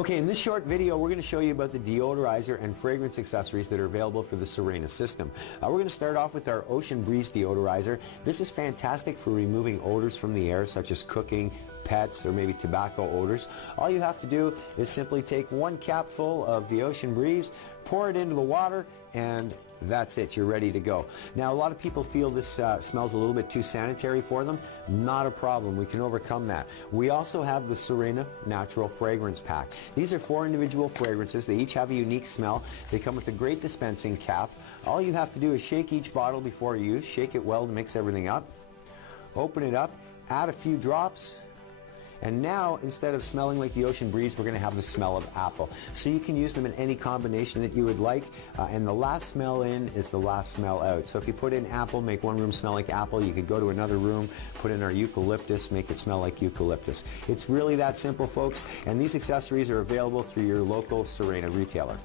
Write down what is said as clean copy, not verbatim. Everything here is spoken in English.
Okay, in this short video, we're going to show you about the deodorizer and fragrance accessories that are available for the Sirena system. We're going to start off with our Ocean Breeze deodorizer. This is fantastic for removing odors from the air, such as cooking, pets, or maybe tobacco odors. All you have to do is simply take one capful of the Ocean Breeze, pour it into the water, and that's it. You're ready to go. Now, a lot of people feel this smells a little bit too sanitary for them. Not a problem. We can overcome that. We also have the Sirena Natural Fragrance Pack. These are 4 individual fragrances. They each have a unique smell. They come with a great dispensing cap. All you have to do is shake each bottle before you use. Shake it well to mix everything up. Open it up. Add a few drops. And now, instead of smelling like the Ocean Breeze, we're going to have the smell of apple. So you can use them in any combination that you would like. And the last smell in is the last smell out. So if you put in apple, make one room smell like apple. You could go to another room, put in our eucalyptus, make it smell like eucalyptus. It's really that simple, folks. And these accessories are available through your local Sirena retailer.